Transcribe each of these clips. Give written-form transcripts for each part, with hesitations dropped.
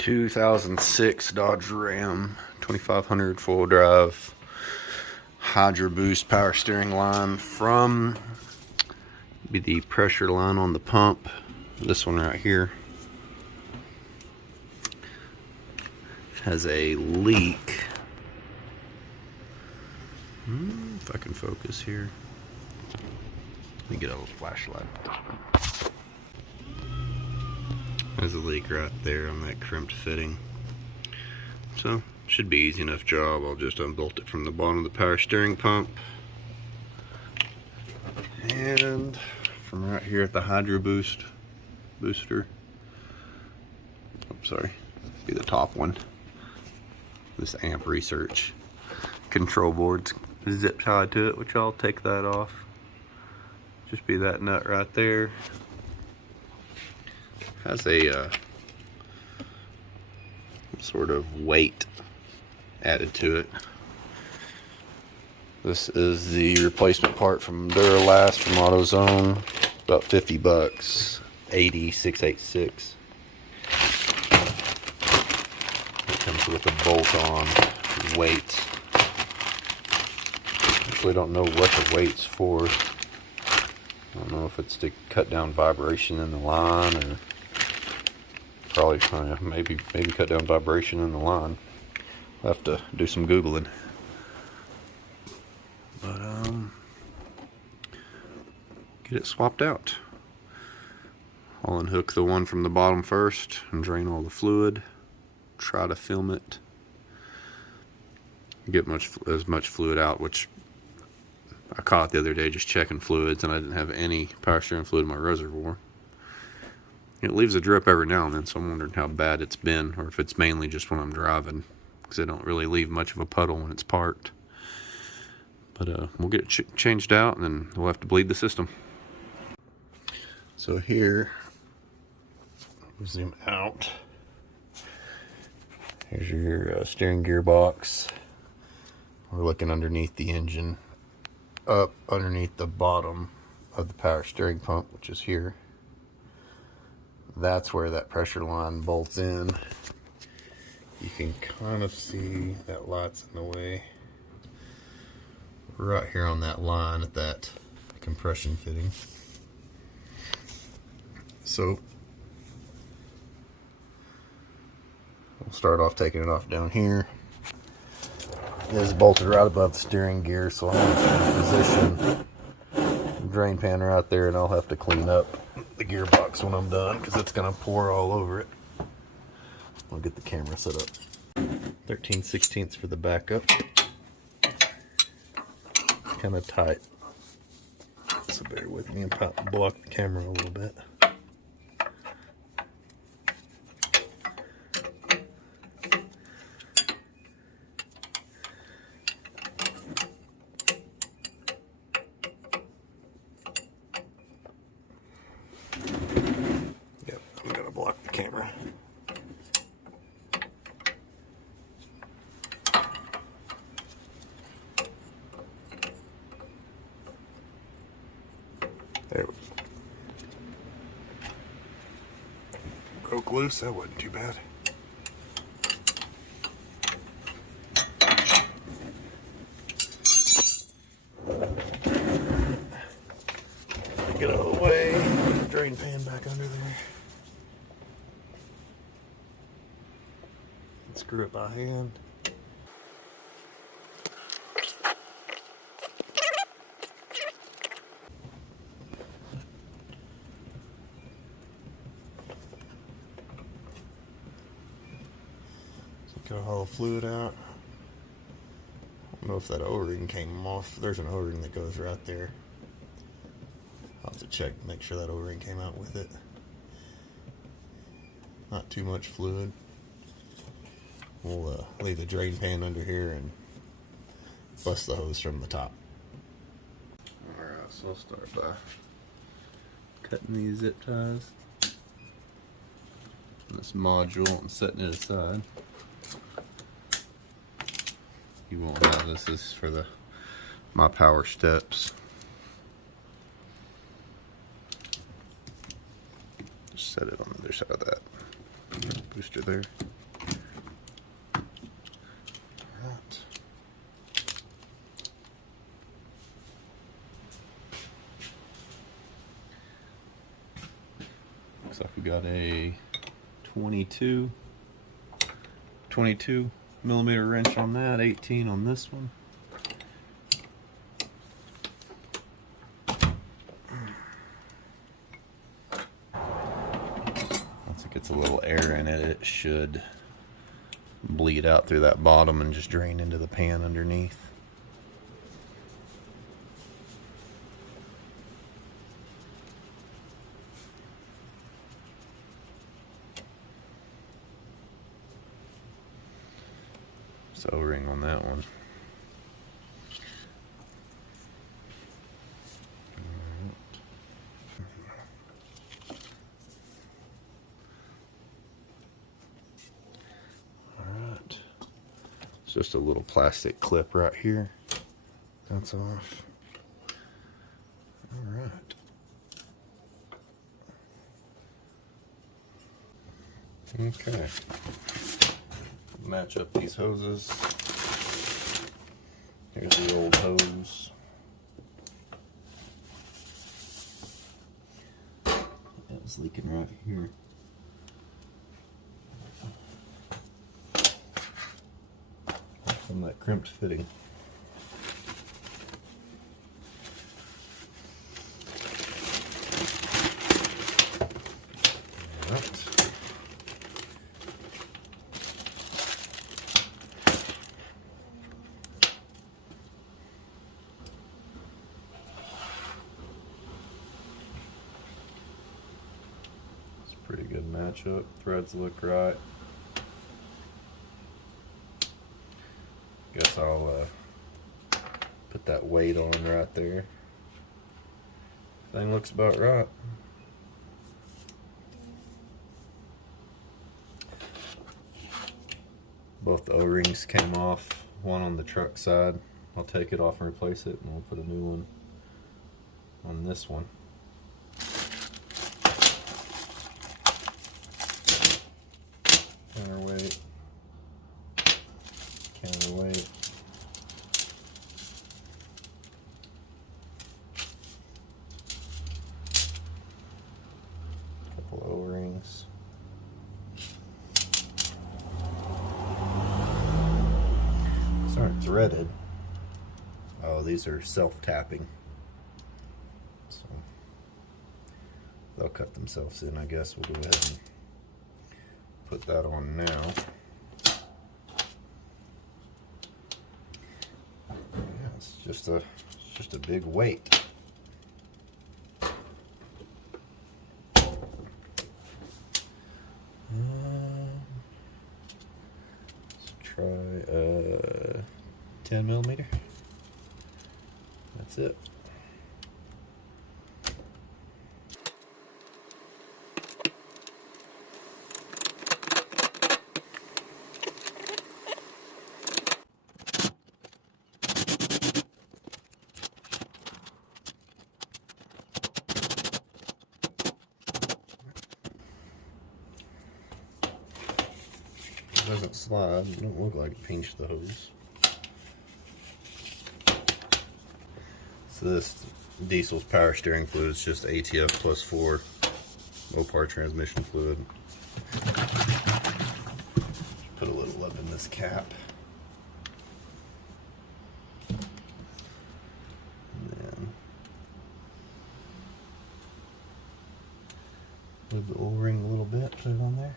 2006 Dodge Ram 2500 full drive Hydro Boost power steering line from the pressure line on the pump. This one right here has a leak. If I can focus here, let me get a little flashlight. There's a leak right there on that crimped fitting. So, should be easy enough job. I'll just unbolt it from the bottom of the power steering pump. And from right here at the Hydro booster. I'm sorry, be the top one. This amp research control board's zip tied to it, which I'll take that off. Just be that nut right there. Has a sort of weight added to it. This is the replacement part from Duralast from Autozone, about 50 bucks, 80686. It comes with a bolt-on weight. Actually, don't know what the weight's for. I don't know if it's to cut down vibration in the line, or probably maybe cut down vibration in the line. I'll have to do some Googling. But get it swapped out. I'll unhook the one from the bottom first and drain all the fluid. Try to film it. Get as much fluid out, which I caught the other day just checking fluids, and I didn't have any power steering fluid in my reservoir. It leaves a drip every now and then, so I'm wondering how bad it's been, or if it's mainly just when I'm driving, because they don't really leave much of a puddle when it's parked. But we'll get it changed out, and then we'll have to bleed the system. So here, zoom out. Here's your steering gearbox. We're looking underneath the engine, up underneath the bottom of the power steering pump, which is here. That's where that pressure line bolts in. You can kind of see that light's in the way. Right here on that line at that compression fitting. So we'll start off taking it off down here. It is bolted right above the steering gear, so I'm going to change position. Drain pan right there, and I'll have to clean up the gearbox when I'm done, because it's going to pour all over it. I'll get the camera set up. 13/16 for the backup. Kind of tight, so bear with me and block the camera a little bit. Yep, I'm gonna block the camera. There we go. Broke loose, that wasn't too bad. Get out of the way, get the drain pan back under there. Screw it by hand. Got all the fluid out. I don't know if that O-ring came off. There's an O-ring that goes right there. I'll have to check, make sure that O-ring came out with it. Not too much fluid. We'll leave the drain pan under here and bust the hose from the top. Alright, so I'll start by cutting these zip ties. This module and setting it aside. You won't know this is for my power steps. Just set it on the other side of that booster there. got a 22 millimeter wrench on that, 18 on this one. Once it gets a little air in it, it should bleed out through that bottom and just drain into the pan underneath. O-ring on that one. Alright. It's just a little plastic clip right here. That's off. Alright. Okay. Match up these hoses. Here's the old hose. It's leaking right here. From that crimped fitting. Alright. Pretty good matchup. Threads look right. Guess I'll put that weight on right there. Thing looks about right. Both the O-rings came off. One on the truck side. I'll take it off and replace it, and we'll put a new one on this one. Counterweight, counterweight, couple O-rings. These aren't threaded. Oh, these are self-tapping. So they'll cut themselves in, I guess. We'll go ahead and put that on now. Yeah, it's just a big weight. Let's try 10 millimeter. That's it. It doesn't slide. It don't look like it pinched the hose. So this diesel's power steering fluid is just ATF plus 4 Mopar transmission fluid. Put a little up in this cap. And then move the O-ring a little bit, put it on there.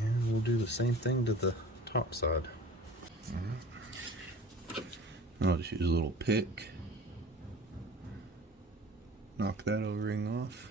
And we'll do the same thing to the top side. I'll just use a little pick. Knock that O-ring off.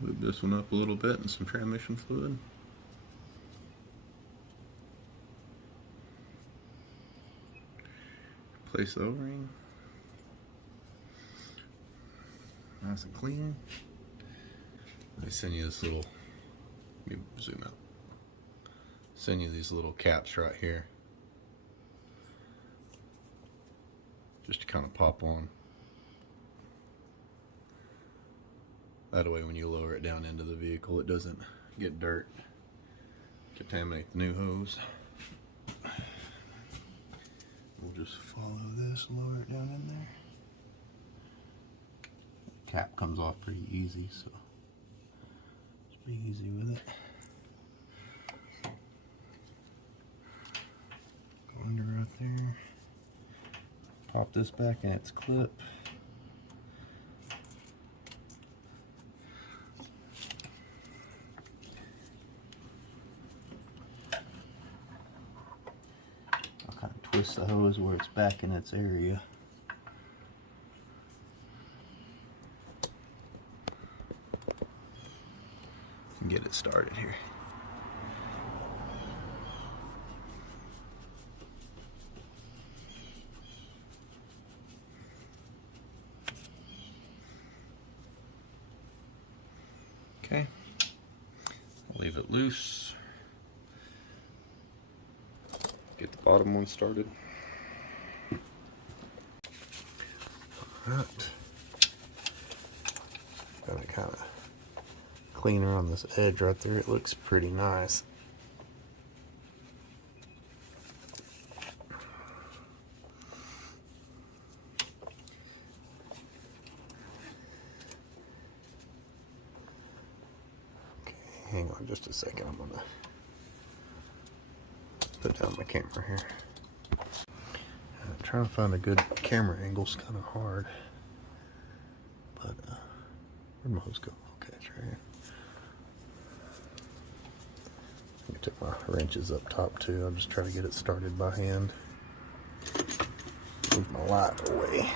Move this one up a little bit and some transmission fluid. Place the O-ring. Nice and clean. I send you this little, let me zoom out. Send you these little caps right here. Just to kind of pop on. That way when you lower it down into the vehicle, it doesn't get dirt, contaminate the new hose. we'll just follow this, lower it down in there. Cap comes off pretty easy, so just be easy with it. Go under right there. Pop this back in its clip. I'll kind of twist the hose where it's back in its area. And get it started here. Okay, I'll leave it loose. Get the bottom one started. Alright. Got it kind of cleaner on this edge right there. It looks pretty nice. Hang on just a second, I'm gonna put down my camera here. Trying to find a good camera angle's kind of hard, but where'd my hose go? Okay, it's right here. I took my wrenches up top too. I'll just try to get it started by hand. Move my light away.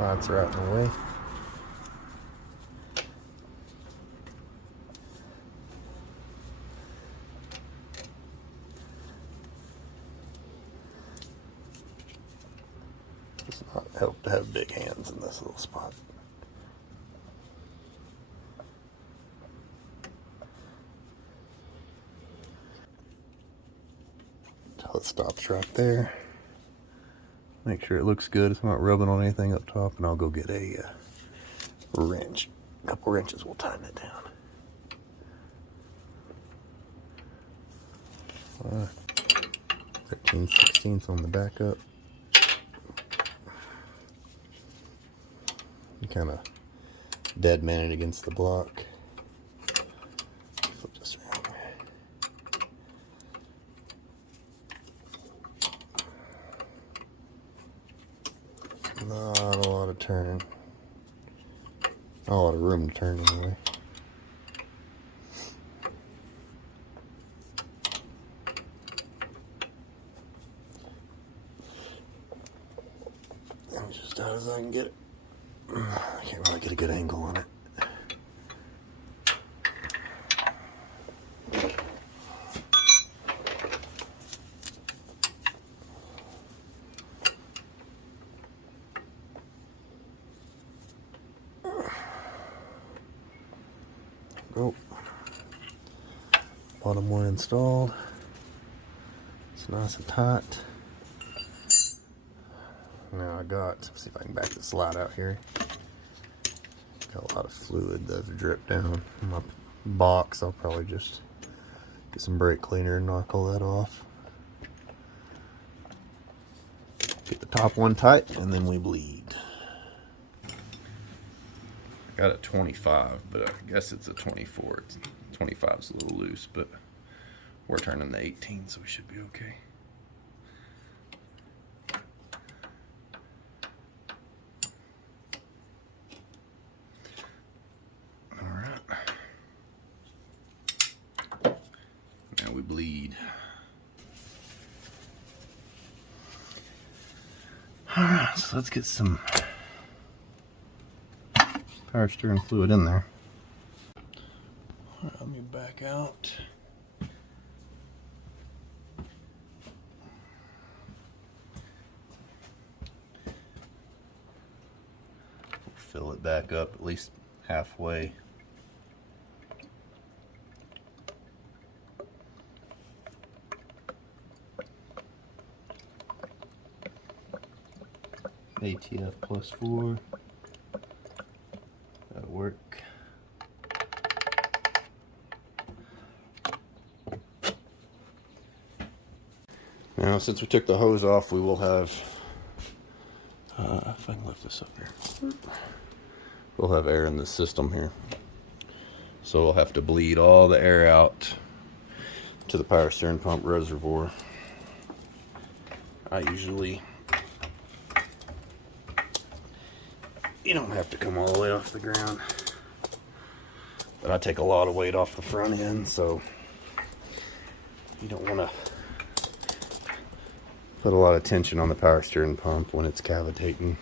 Lights are out in the way. Does not help to have big hands in this little spot. Until it stops right there. Make sure it looks good. It's not rubbing on anything up top, and I'll go get a wrench. A couple wrenches will tighten it down. 13/16 on the back up. Kind of dead man it against the block. Flip this around. Not a lot of turning. Not a lot of room to turn anyway. And just out as I can get it. I can't really get a good angle on it. Go. Bottom one installed. It's nice and tight. Now let's see if I can back this slide out here. Got a lot of fluid that's dripped down in my box. I'll probably just get some brake cleaner and knock all that off. Get the top one tight and then we bleed. I got a 25, but I guess it's a 24. 25 is a little loose, but we're turning the 18, so we should be okay. We bleed. Alright, so let's get some power steering fluid in there. Alright, let me back out. Fill it back up at least halfway. ATF +4. That'll work. Now, since we took the hose off, we will have If I can lift this up here. We'll have air in the system here. So we'll have to bleed all the air out to the power steering pump reservoir. I usually, you don't have to come all the way off the ground, but I take a lot of weight off the front end, so you don't want to put a lot of tension on the power steering pump when it's cavitating,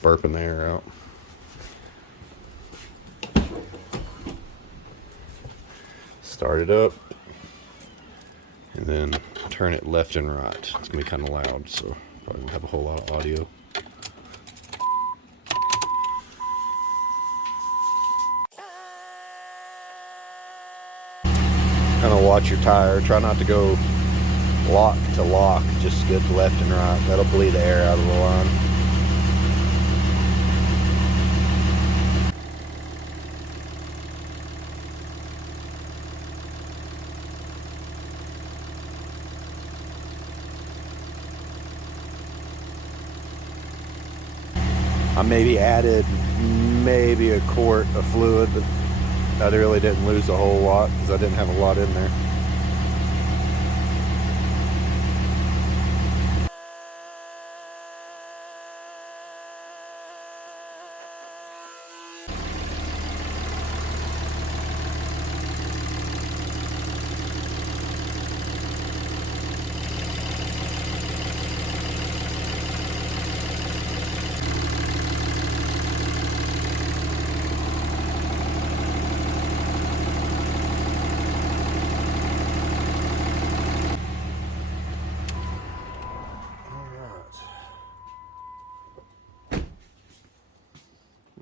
burping the air out. Start it up and then turn it left and right. It's gonna be kind of loud, so probably won't have a whole lot of audio. Kind of watch your tire. Try not to go lock to lock, just good to left and right. That'll bleed the air out of the line. I maybe added a quart of fluid, but I really didn't lose a whole lot because I didn't have a lot in there.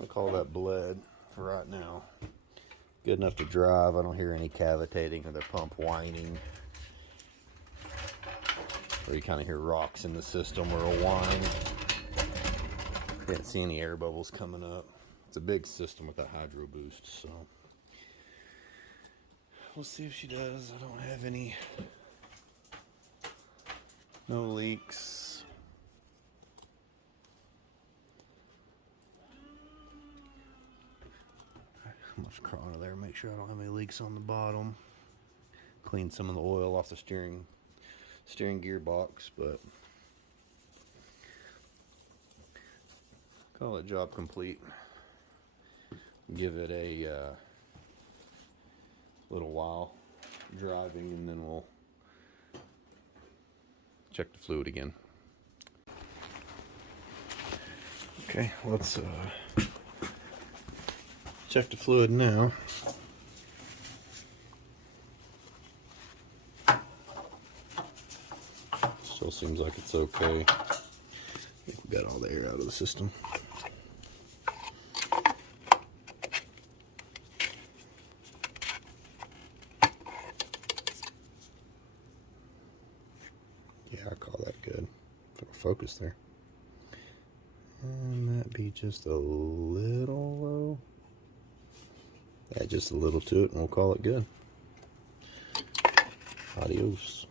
I'll call that bled for right now. Good enough to drive. I don't hear any cavitating or the pump whining. Or you kind of hear rocks in the system or a whine. Can't see any air bubbles coming up. It's a big system with that hydro boost, so we'll see if she does. I don't have any, no leaks. I'm gonna crawl under there, make sure I don't have any leaks on the bottom. Clean some of the oil off the steering gearbox, but call it job complete. Give it a little while driving, and then we'll check the fluid again. Okay, let's check the fluid now. Still seems like it's okay. I think we got all the air out of the system. Yeah, I call that good. Focus there. And that be just a little low. Add just a little to it and we'll call it good. Adios.